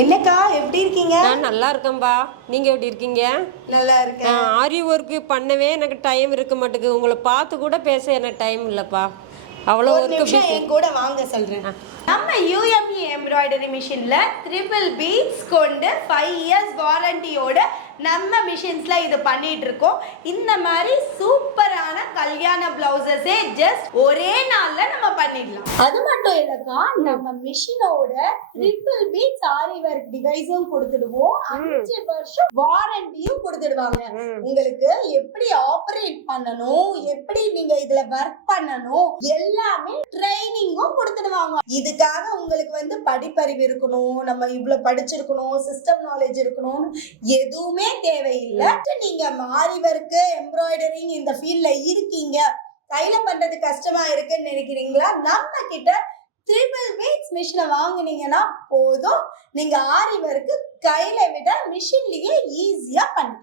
என்னக்கா எப்படி இருக்கீங்க? நான் நல்லா இருக்கேன்பா. நீங்க எப்படி இருக்கீங்க? நல்லா இருக்கேன். ஆரி ஒர்க்கு பண்ணவே எனக்கு டைம் இருக்க மாட்டேங்குது. உங்களை பார்த்து கூட பேச எனக்கு டைம் இல்லைப்பா. அவ்வளோ ஒரு ஒர்க்கு நிமிஷம் பிஸி. என் கூட வாங்க சொல்றேன். நம்ம யூஎம்இ எம்ப்ராய்டரி மிஷின்ல ட்ரிபிள் பீட்ஸ் கொண்டு 5 இயர்ஸ் வாரண்டியோட நம்ம மிஷின்ஸ்ல இது பண்ணிட்டு இருக்கோம். இந்த மாதிரி சூப்பரான கல்யாண பிளவுசஸே ஜஸ்ட் ஒரே நாள்ல நம்ம பண்ணிடலாம். அது மட்டும் இல்லக்கா, நம்ம மிஷினோட ட்ரிபிள் பீட்ஸ் ஆரி ஒர்க் டிவைஸும் கொடுத்துடுவோம். 5 வருஷம் வாரண்டியும் கொடுத்துடுவாங்க. உங்களுக்கு எப்படி ஆபரேட் பண்ணணும், எப்படி நீங்க இதுல ஒர்க் பண்ணணும் எல்லாமே ட்ரைனிங்கும் கொடுத்துடுவாங்க. இதுக்காக உங்களுக்கு வந்து படிப்பறிவு இருக்கணும், நம்ம இவ்வளவு படிச்சிருக்கணும், சிஸ்டம் நாலேஜ் இருக்கணும் எதுவுமே தேவையில்லை. நீங்க ஆரி ஒர்க் எம்ப்ராய்டரிங் இந்த ஃபீல்ட்ல இருக்கீங்க, கையில பண்றது கஷ்டமா இருக்குன்னு நினைக்கிறீங்களா? நம்ம கிட்ட ட்ரிபிள் பீட்ஸ் மிஷினை வாங்குனீங்கன்னா போதும், நீங்க ஆரி ஒர்க் கையில விட மிஷின்லயே ஈஸியா பண்ணலாம்.